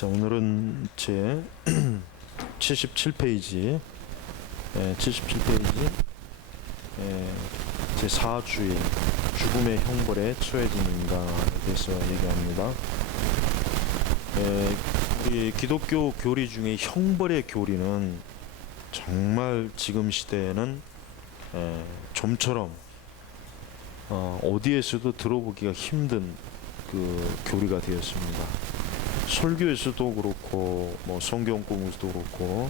자, 오늘은 제 77페이지, 77페이지 제 4주의 죽음의 형벌에 처해진 인간에 대해서 얘기합니다. 우리 기독교 교리 중에 형벌의 교리는 정말 지금 시대에는 좀처럼 어디에서도 들어보기가 힘든 그 교리가 되었습니다. 설교에서도 그렇고 뭐 성경 공부에서도 그렇고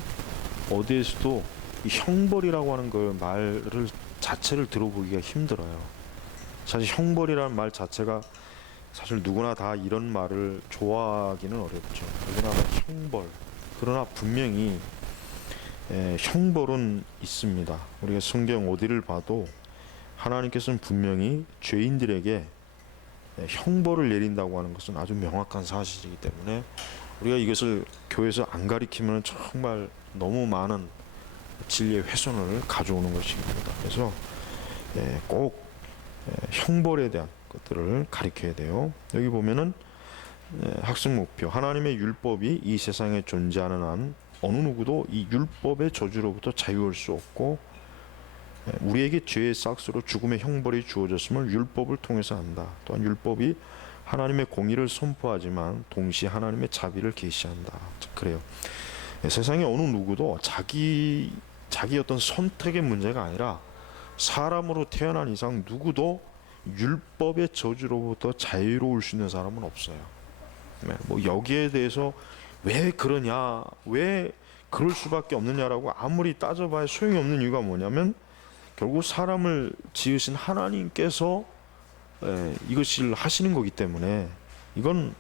어디에서도 이 형벌이라고 하는 걸 말을 자체를 들어보기가 힘들어요. 사실 형벌이라는 말 자체가 사실 누구나 다 이런 말을 좋아하기는 어렵죠. 그러나 형벌, 그러나 분명히 형벌은 있습니다. 우리가 성경 어디를 봐도 하나님께서는 분명히 죄인들에게 형벌을 내린다고 하는 것은 아주 명확한 사실이기 때문에 우리가 이것을 교회에서 안 가리키면 정말 너무 많은 진리의 훼손을 가져오는 것입니다. 그래서 꼭 형벌에 대한 것들을 가리켜야 돼요. 여기 보면은 학습 목표, 하나님의 율법이 이 세상에 존재하는 한 어느 누구도 이 율법의 저주로부터 자유할 수 없고 우리에게 죄의 싹스로 죽음의 형벌이 주어졌음을 율법을 통해서 안다. 또한 율법이 하나님의 공의를 선포하지만 동시에 하나님의 자비를 계시한다. 그래요. 세상에 어느 누구도 자기 어떤 선택의 문제가 아니라 사람으로 태어난 이상 누구도 율법의 저주로부터 자유로울 수 있는 사람은 없어요. 뭐 여기에 대해서 왜 그러냐, 왜 그럴 수밖에 없느냐라고 아무리 따져봐야 소용이 없는 이유가 뭐냐면 결국 사람을 지으신 하나님께서 이것을 하시는 거기 때문에 이건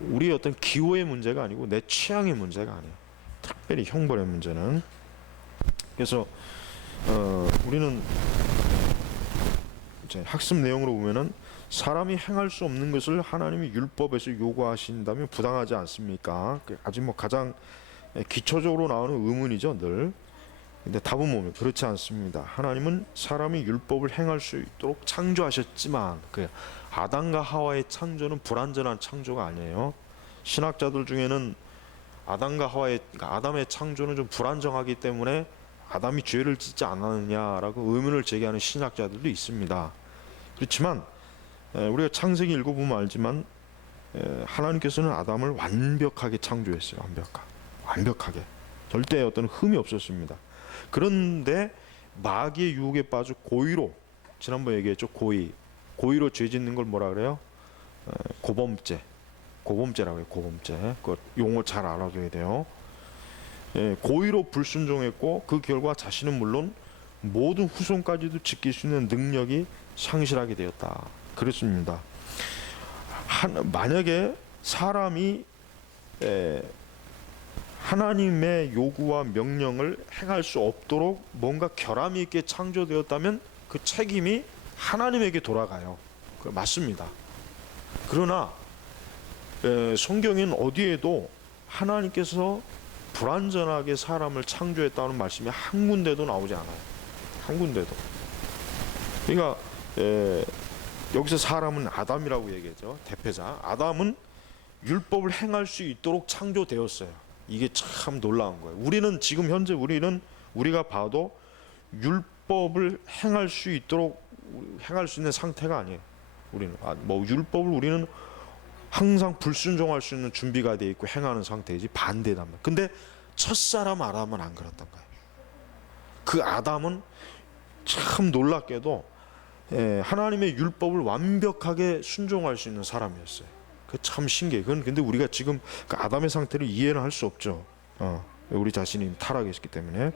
우리의 어떤 기호의 문제가 아니고 내 취향의 문제가 아니에요. 특별히 형벌의 문제는. 그래서 우리는 이제 학습 내용으로 보면은 사람이 행할 수 없는 것을 하나님이 율법에서 요구하신다면 부당하지 않습니까? 아주 뭐 가장 기초적으로 나오는 의문이죠, 늘. 근데 답은 뭐면 그렇지 않습니다. 하나님은 사람이 율법을 행할 수 있도록 창조하셨지만 그 아담과 하와의 창조는 불완전한 창조가 아니에요. 신학자들 중에는 아담과 하와의, 그러니까 아담의 창조는 좀 불안정하기 때문에 아담이 죄를 짓지 않았느냐라고 의문을 제기하는 신학자들도 있습니다. 그렇지만 우리가 창세기 읽어보면 알지만 하나님께서는 아담을 완벽하게 창조했어요. 완벽하게 절대 어떤 흠이 없었습니다. 그런데 마귀의 유혹에 빠져 고의로, 지난번 얘기했죠, 고의로 죄 짓는 걸 뭐라 그래요? 고범죄라고 해요. 고범죄. 그 용어 잘 알아둬야 돼요. 고의로 불순종했고 그 결과 자신은 물론 모든 후손까지도 지킬 수 있는 능력이 상실하게 되었다. 그렇습니다. 만약에 사람이 하나님의 요구와 명령을 행할 수 없도록 뭔가 결함이 있게 창조되었다면 그 책임이 하나님에게 돌아가요. 맞습니다. 그러나 성경에는 어디에도 하나님께서 불완전하게 사람을 창조했다는 말씀이 한 군데도 나오지 않아요. 한 군데도. 그러니까 여기서 사람은 아담이라고 얘기하죠. 대표자. 아담은 율법을 행할 수 있도록 창조되었어요. 이게 참 놀라운 거예요. 우리는 지금 현재 우리가 봐도 율법을 행할 수 있도록 행할 수 있는 상태가 아니에요. 우리는 율법을 우리는 항상 불순종할 수 있는 준비가 되어 있고 행하는 상태이지 반대단 말이에요. 근데 첫사람 아담은 안 그랬던 거예요. 그 아담은 참 놀랍게도 하나님의 율법을 완벽하게 순종할 수 있는 사람이었어요. 그 참 신기해요. 근데 우리가 지금 그 아담의 상태를 이해는 할 수 없죠. 우리 자신이 타락에 있기 때문에.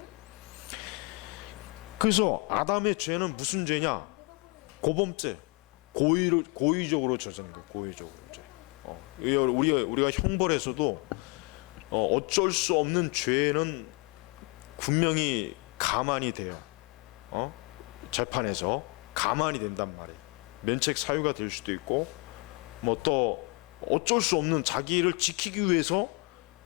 그래서 아담의 죄는 무슨 죄냐? 고범죄. 고의적으로 저지른 거예요. 고의적으로 죄. 우리가 형벌에서도 어쩔 수 없는 죄는 분명히 가만히 돼요. 재판에서 가만히 된단 말이에요. 면책 사유가 될 수도 있고 또 어쩔 수 없는 자기를 지키기 위해서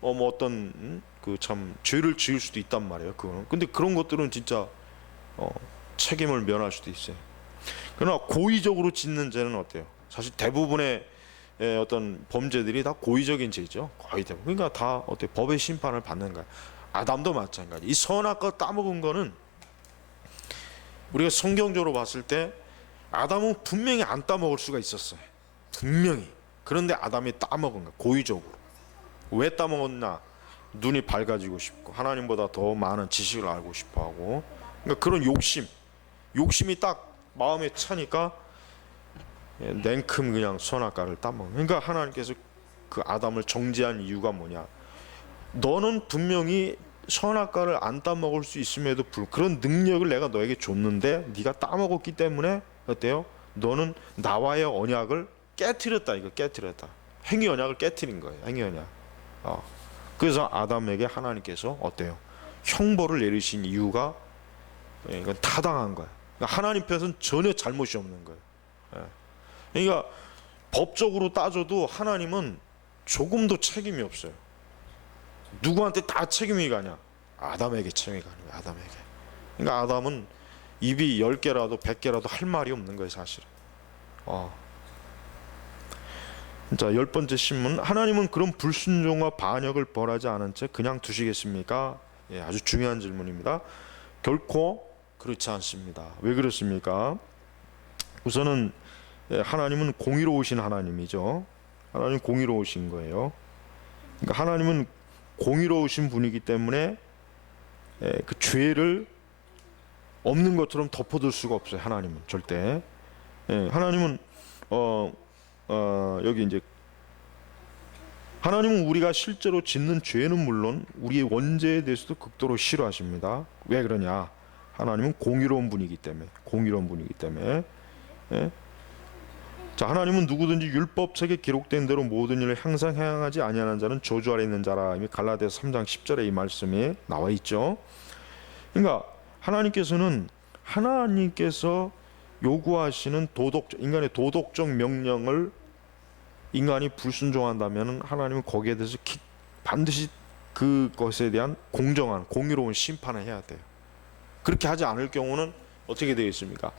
어떤 그 참 죄를 지을 수도 있단 말이에요. 그거는. 근데 그런 것들은 진짜 책임을 면할 수도 있어요. 그러나 고의적으로 짓는 죄는 어때요? 사실 대부분의 어떤 범죄들이 다 고의적인 죄죠. 거의 대부분. 그러니까 다 어떻게 법의 심판을 받는 거야. 아담도 마찬가지. 이 선악과 따먹은 거는 우리가 성경적으로 봤을 때 아담은 분명히 안 따먹을 수가 있었어요. 분명히. 그런데 아담이 따먹은 거야. 고의적으로. 왜 따먹었나? 눈이 밝아지고 싶고 하나님보다 더 많은 지식을 알고 싶어하고, 그러니까 그런 욕심이 딱 마음에 차니까 냉큼 그냥 선악과를 따먹는. 그러니까 하나님께서 그 아담을 정죄한 이유가 뭐냐? 너는 분명히 선악과를 안 따먹을 수 있음에도 불구하고 그런 능력을 내가 너에게 줬는데 네가 따먹었기 때문에 어때요? 너는 나와의 언약을 깨트렸다. 이거 깨트렸다. 행위 언약을 깨트린 거예요. 행위 언약. 그래서 아담에게 하나님께서 어때요? 형벌을 내리신 이유가 이건 타당한 거예요. 그러니까 하나님 편에서는 전혀 잘못이 없는 거예요. 그러니까 법적으로 따져도 하나님은 조금도 책임이 없어요. 누구한테 다 책임이 가냐? 아담에게 책임이 가는 거예요. 아담에게. 그러니까 아담은 입이 10개라도 100개라도 할 말이 없는 거예요, 사실은. 자, 10번째 신문. 하나님은 그런 불순종과 반역을 벌하지 않은 채 그냥 두시겠습니까? 예, 아주 중요한 질문입니다. 결코 그렇지 않습니다. 왜 그렇습니까? 우선은 하나님은 공의로우신 하나님이죠. 하나님 공의로우신 거예요. 그러니까 하나님은 공의로우신 분이기 때문에 그 죄를 없는 것처럼 덮어둘 수가 없어요. 하나님은 절대. 하나님은 여기 이제 하나님은 우리가 실제로 짓는 죄는 물론 우리의 원죄에 대해서도 극도로 싫어하십니다. 왜 그러냐? 하나님은 공의로운 분이기 때문에. 자, 하나님은 누구든지 율법책에 기록된 대로 모든 일을 항상 행하지 아니하는 자는 저주 아래 있는 자라. 이미 갈라디아서 3장 10절에 이 말씀이 나와 있죠. 그러니까 하나님께서 요구하시는 인간의 도덕적 명령을 인간이 불순종한다면 하나님은 거기에 대해서 반드시 그것에 대한 공의로운 심판을 해야 돼요. 그렇게 하지 않을 경우는 어떻게 되겠습니까?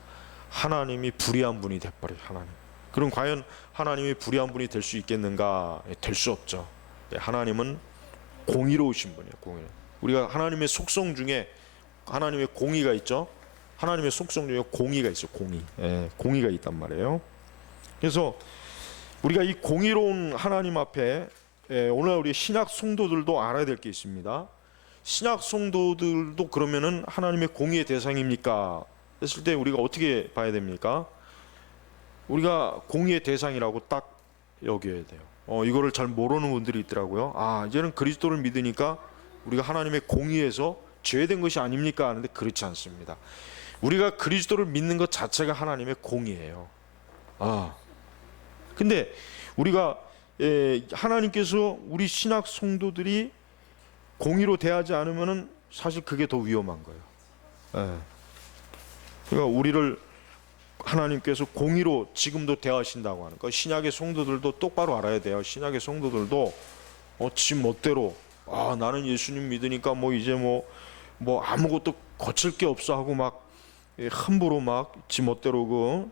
하나님이 불의한 분이 돼버려요. 하나님. 그럼 과연 하나님이 불의한 분이 될 수 있겠는가? 될 수 없죠. 하나님은 공의로우신 분이에요. 공의. 우리가 하나님의 속성 중에 하나님의 공의가 있죠. 하나님의 속성 중에 공의가 있어요. 공의가 있단 말이에요. 그래서 우리가 이 공의로운 하나님 앞에 오늘 우리 신약 성도들도 알아야 될 게 있습니다. 신약 성도들도 그러면은 하나님의 공의의 대상입니까? 했을 때 우리가 어떻게 봐야 됩니까? 우리가 공의의 대상이라고 딱 여겨야 돼요. 이거를 잘 모르는 분들이 있더라고요. 이제는 그리스도를 믿으니까 우리가 하나님의 공의에서 제외된 것이 아닙니까? 하는데 그렇지 않습니다. 우리가 그리스도를 믿는 것 자체가 하나님의 공의예요. 근데 우리가 하나님께서 우리 신약 성도들이 공의로 대하지 않으면은 사실 그게 더 위험한 거예요. 그러니까 우리를 하나님께서 공의로 지금도 대하신다고 하는 거. 신약의 성도들도 똑바로 알아야 돼요. 신약의 성도들도 지 멋대로 나는 예수님 믿으니까 이제 아무것도 거칠 게 없어 하고 막 함부로 막 지 멋대로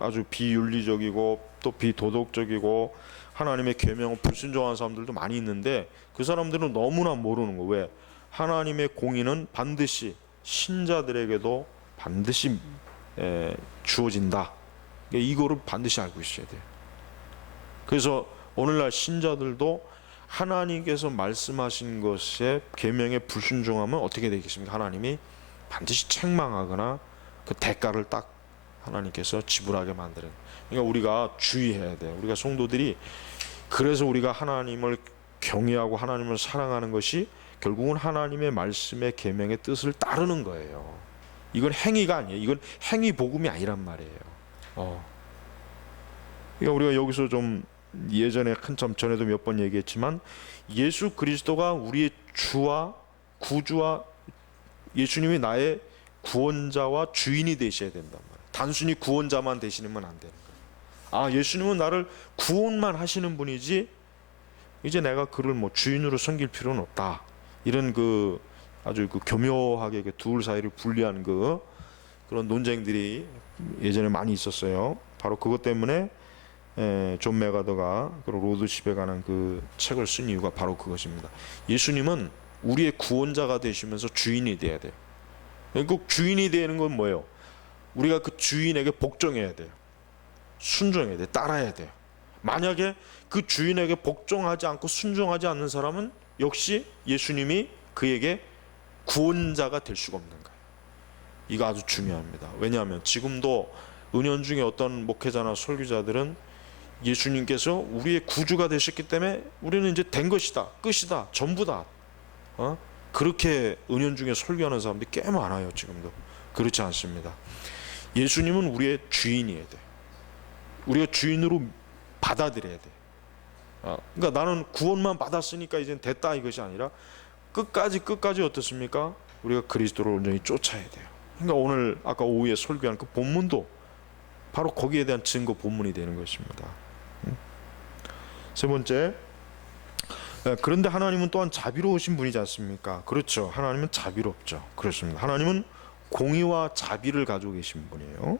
아주 비윤리적이고 또 비도덕적이고 하나님의 계명을 불순종한 사람들도 많이 있는데 그 사람들은 너무나 모르는 거. 왜? 하나님의 공의는 반드시 신자들에게도 반드시 주어진다. 이거를 반드시 알고 있어야 돼요. 그래서 오늘날 신자들도 하나님께서 말씀하신 것에 계명에 불순종하면 어떻게 되겠습니까? 하나님이 반드시 책망하거나 그 대가를 딱 하나님께서 지불하게 만드는. 그러니까 우리가 주의해야 돼요. 우리가 성도들이 그래서 우리가 하나님을 경외하고 하나님을 사랑하는 것이 결국은 하나님의 말씀의 계명의 뜻을 따르는 거예요. 이건 행위가 아니에요. 이건 행위 복음이 아니란 말이에요. 그러니까 우리가 여기서 좀 예전에 한참 전에도 몇 번 얘기했지만 예수 그리스도가 우리의 주와 구주와 예수님이 나의 구원자와 주인이 되셔야 된단 말이에요. 단순히 구원자만 되시면 안 되는 거예요. 예수님은 나를 구원만 하시는 분이지 이제 내가 그를 주인으로 섬길 필요는 없다. 이런 아주 교묘하게 둘 사이를 분리한 그런 논쟁들이 예전에 많이 있었어요. 바로 그것 때문에 존 메가더가 그 로드십에 관한 그 책을 쓴 이유가 바로 그것입니다. 예수님은 우리의 구원자가 되시면서 주인이 돼야 돼요. 꼭 주인이 되는 건 뭐예요? 우리가 그 주인에게 복종해야 돼요. 순종해야 돼요. 따라야 돼요. 만약에 그 주인에게 복종하지 않고 순종하지 않는 사람은 역시 예수님이 그에게 구원자가 될 수가 없는 거예요. 이거 아주 중요합니다. 왜냐하면 지금도 은연중에 어떤 목회자나 설교자들은 예수님께서 우리의 구주가 되셨기 때문에 우리는 이제 된 것이다, 끝이다, 전부다, 그렇게 은연중에 설교하는 사람들이 꽤 많아요. 지금도 그렇지 않습니다. 예수님은 우리의 주인이어야 돼. 우리가 주인으로 받아들여야 돼. 그러니까 나는 구원만 받았으니까 이제 됐다 이것이 아니라 끝까지 어떻습니까? 우리가 그리스도를 온전히 쫓아야 돼요. 그러니까 오늘 아까 오후에 설교한 그 본문도 바로 거기에 대한 증거 본문이 되는 것입니다. 세 번째, 그런데 하나님은 또한 자비로우신 분이지 않습니까? 그렇죠. 하나님은 자비롭죠. 그렇습니다. 하나님은 공의와 자비를 가지고 계신 분이에요.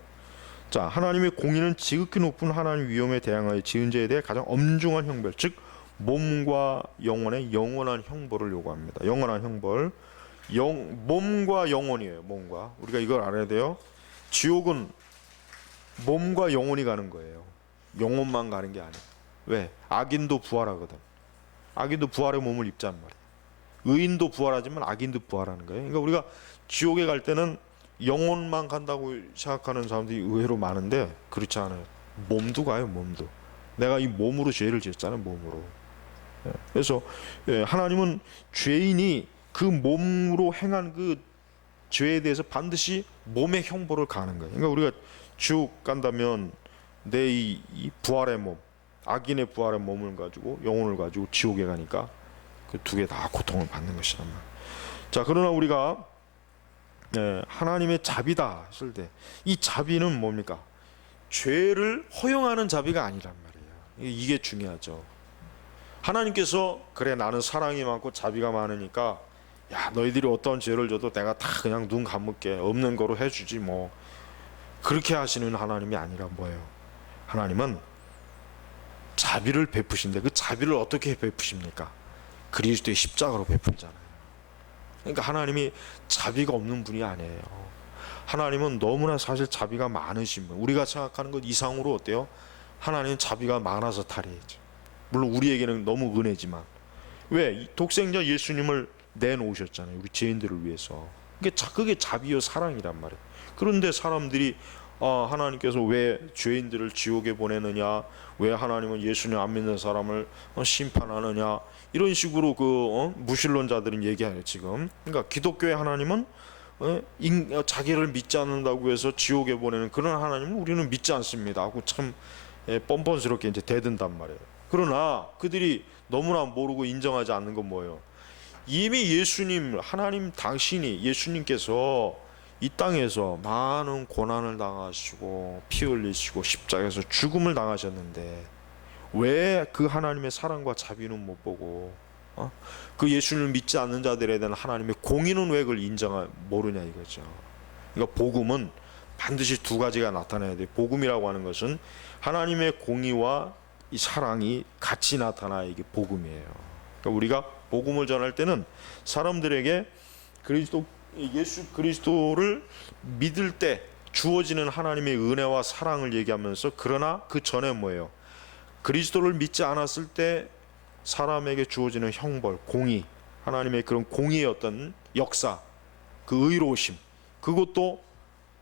자, 하나님의 공의는 지극히 높은 하나님 위엄에 대항하여 지은 죄에 대해 가장 엄중한 형벌, 즉 몸과 영혼의 영원한 형벌을 요구합니다. 영원한 형벌, 몸과 영혼이에요. 몸과, 우리가 이걸 알아야 돼요. 지옥은 몸과 영혼이 가는 거예요. 영혼만 가는 게 아니에요. 왜? 악인도 부활하거든. 악인도 부활의 몸을 입잔 말이에요. 의인도 부활하지만 악인도 부활하는 거예요. 그러니까 우리가 지옥에 갈 때는 영혼만 간다고 생각하는 사람들이 의외로 많은데 그렇지 않아요. 몸도 가요. 몸도. 내가 이 몸으로 죄를 지었잖아요. 몸으로. 그래서 하나님은 죄인이 그 몸으로 행한 그 죄에 대해서 반드시 몸의 형벌을 가하는 거예요. 그러니까 우리가 지옥 간다면 내 이 부활의 몸, 악인의 부활의 몸을 가지고 영혼을 가지고 지옥에 가니까 그 두 개 다 고통을 받는 것이란 말이에요. 자, 그러나 우리가 하나님의 자비다 했을 때 이 자비는 뭡니까? 죄를 허용하는 자비가 아니란 말이에요. 이게 중요하죠. 하나님께서 그래 나는 사랑이 많고 자비가 많으니까 야 너희들이 어떤 죄를 져도 내가 다 그냥 눈 감을게, 없는 거로 해주지 뭐, 그렇게 하시는 하나님이 아니라 뭐예요? 하나님은 자비를 베푸신데 그 자비를 어떻게 베푸십니까? 그리스도의 십자가로 베풀잖아요. 그러니까 하나님이 자비가 없는 분이 아니에요. 하나님은 너무나 사실 자비가 많으신 분. 우리가 생각하는 것 이상으로 어때요? 하나님은 자비가 많아서 탈이죠. 물론 우리에게는 너무 은혜지만, 왜? 독생자 예수님을 내놓으셨잖아요. 우리 죄인들을 위해서. 그게 자비요 사랑이란 말이에요. 그런데 사람들이 하나님께서 왜 죄인들을 지옥에 보내느냐, 왜 하나님은 예수님 안 믿는 사람을 심판하느냐, 이런 식으로 무신론자들은 얘기해요 지금. 그러니까 기독교의 하나님은 자기를 믿지 않는다고 해서 지옥에 보내는 그런 하나님은 우리는 믿지 않습니다 하고 참 뻔뻔스럽게 이제 대든단 말이에요. 그러나 그들이 너무나 모르고 인정하지 않는 건 뭐예요? 이미 예수님, 하나님 당신이, 예수님께서 이 땅에서 많은 고난을 당하시고 피 흘리시고 십자가에서 죽음을 당하셨는데 왜 그 하나님의 사랑과 자비는 못 보고 그 예수님을 믿지 않는 자들에 대한 하나님의 공의는 왜 그걸 모르냐 이거죠. 그러니까 복음은 반드시 두 가지가 나타나야 돼요. 복음이라고 하는 것은 하나님의 공의와 이 사랑이 같이 나타나야 이게 복음이에요. 그러니까 우리가 복음을 전할 때는 사람들에게 예수 그리스도를 믿을 때 주어지는 하나님의 은혜와 사랑을 얘기하면서, 그러나 그 전에 뭐예요? 그리스도를 믿지 않았을 때 사람에게 주어지는 형벌, 공의, 하나님의 그런 공의의 어떤 역사, 그 의로우심, 그것도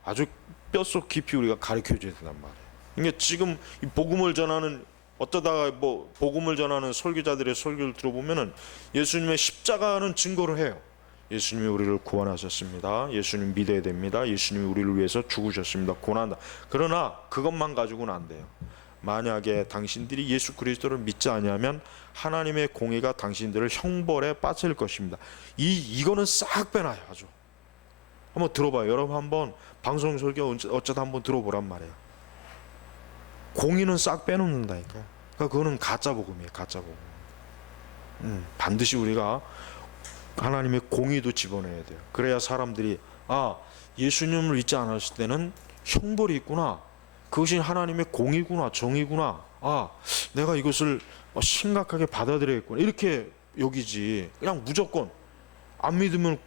아주 뼛속 깊이 우리가 가르쳐줘야 된단 말이에요. 그러니까 지금 이 복음을 전하는, 어쩌다가 복음을 전하는 설교자들의 설교를 들어보면은 예수님의 십자가는 증거를 해요. 예수님이 우리를 구원하셨습니다. 예수님 믿어야 됩니다. 예수님이 우리를 위해서 죽으셨습니다. 고난다. 그러나 그것만 가지고는 안 돼요. 만약에 당신들이 예수 그리스도를 믿지 않으면 하나님의 공의가 당신들을 형벌에 빠뜨릴 것입니다. 이거는 싹 빼놔요. 아주 한번 들어봐요. 여러분 한번 방송 설교 어쩌다 한번 들어보란 말이에요. 공의는 싹 빼놓는다니까. 그러니까 그거는 가짜 복음이에요. 가짜 복음. 반드시 우리가 하나님의 공의도 집어넣어야 돼요. 그래야 사람들이 예수님을 믿지 않았을 때는 형벌이 있구나, 그것이 하나님의 공의구나, 정의구나, 아, 내가 이것을 심각하게 받아들여야겠구나 이렇게 여기지. 그냥 무조건 안 믿으면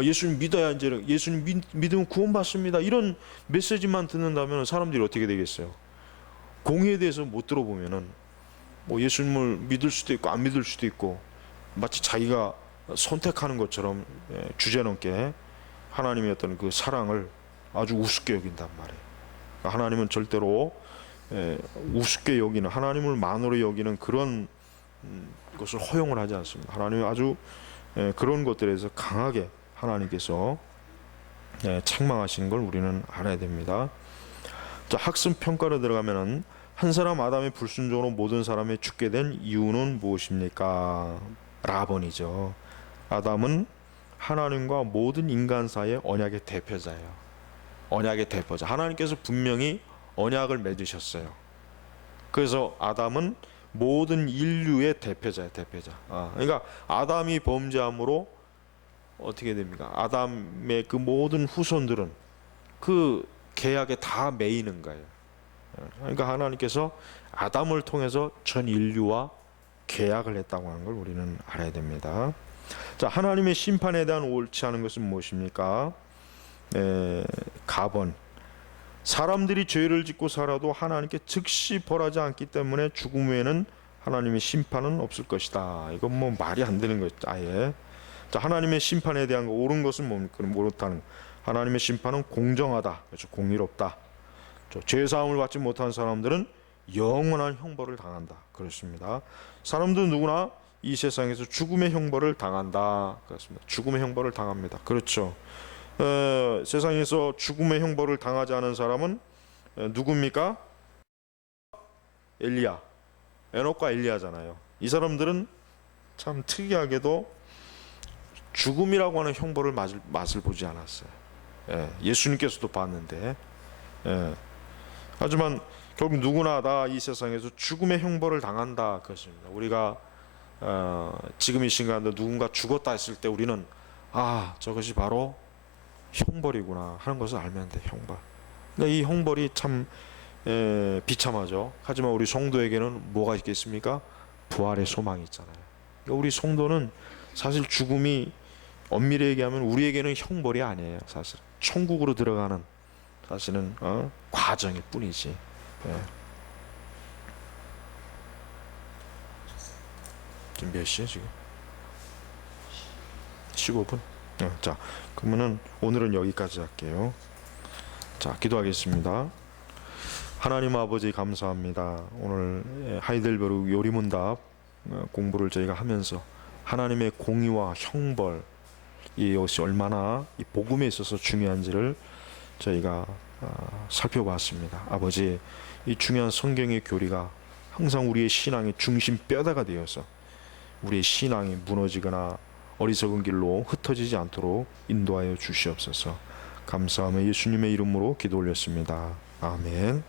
예수님 믿어야 이제 예수님 믿으면 구원받습니다 이런 메시지만 듣는다면 사람들이 어떻게 되겠어요? 공의에 대해서 못 들어보면은 뭐 예수님을 믿을 수도 있고 안 믿을 수도 있고 마치 자기가 선택하는 것처럼 주제넘게 하나님의 어떤 그 사랑을 아주 우습게 여긴단 말이에요. 그러니까 하나님은 절대로 우습게 여기는, 하나님을 만으로 여기는 그런 것을 허용을 하지 않습니다. 하나님은 아주 그런 것들에서 강하게 하나님께서 책망하시는 걸 우리는 알아야 됩니다. 자, 학습 평가로 들어가면은 한 사람 아담의 불순종으로 모든 사람이 죽게 된 이유는 무엇입니까? 라본이죠. 아담은 하나님과 모든 인간 사이의 언약의 대표자예요. 언약의 대표자. 하나님께서 분명히 언약을 맺으셨어요. 그래서 아담은 모든 인류의 대표자예요, 대표자. 그러니까 아담이 범죄함으로 어떻게 됩니까? 아담의 그 모든 후손들은 그 계약에 다 매이는 거예요. 그러니까 하나님께서 아담을 통해서 전 인류와 계약을 했다고 하는 걸 우리는 알아야 됩니다. 자, 하나님의 심판에 대한 옳지 않은 것은 무엇입니까? 가번. 사람들이 죄를 짓고 살아도 하나님께 즉시 벌하지 않기 때문에 죽음 후에는 하나님의 심판은 없을 것이다. 이건 뭐 말이 안 되는 거죠, 아예. 자, 하나님의 심판에 대한 거 옳은 것은 뭡니까? 옳다는 하나님의 심판은 공정하다, 그렇죠? 공의롭다. 죄 사함을 받지 못한 사람들은 영원한 형벌을 당한다. 그렇습니다. 사람들은 누구나 이 세상에서 죽음의 형벌을 당한다. 그렇습니다. 죽음의 형벌을 당합니다. 그렇죠. 세상에서 죽음의 형벌을 당하지 않은 사람은 누굽니까? 엘리야, 에녹과 엘리야잖아요. 이 사람들은 참 특이하게도 죽음이라고 하는 형벌을 맛을 보지 않았어요. 예수님께서도 봤는데, 하지만 결국 누구나 다 이 세상에서 죽음의 형벌을 당한다. 그렇습니다. 우리가 지금 이 시간도 누군가 죽었다 했을 때 우리는 저것이 바로 형벌이구나 하는 것을 알면 돼. 형벌. 근데 이 형벌이 참 비참하죠. 하지만 우리 성도에게는 뭐가 있겠습니까? 부활의 소망이 있잖아요. 그러니까 우리 성도는 사실 죽음이 엄밀히 얘기하면 우리에게는 형벌이 아니에요. 사실 천국으로 들어가는 사실은 과정일 뿐이지. 지금 몇 시에 지금? 15분? 자, 그러면은 오늘은 여기까지 할게요. 자, 기도하겠습니다. 하나님 아버지 감사합니다. 오늘 하이델베르크 요리문답 공부를 저희가 하면서 하나님의 공의와 형벌 이것이 얼마나 이 복음에 있어서 중요한지를 저희가 살펴봤습니다. 아버지, 이 중요한 성경의 교리가 항상 우리의 신앙의 중심 뼈대가 되어서 우리의 신앙이 무너지거나 어리석은 길로 흩어지지 않도록 인도하여 주시옵소서. 감사하며 예수님의 이름으로 기도 올렸습니다. 아멘.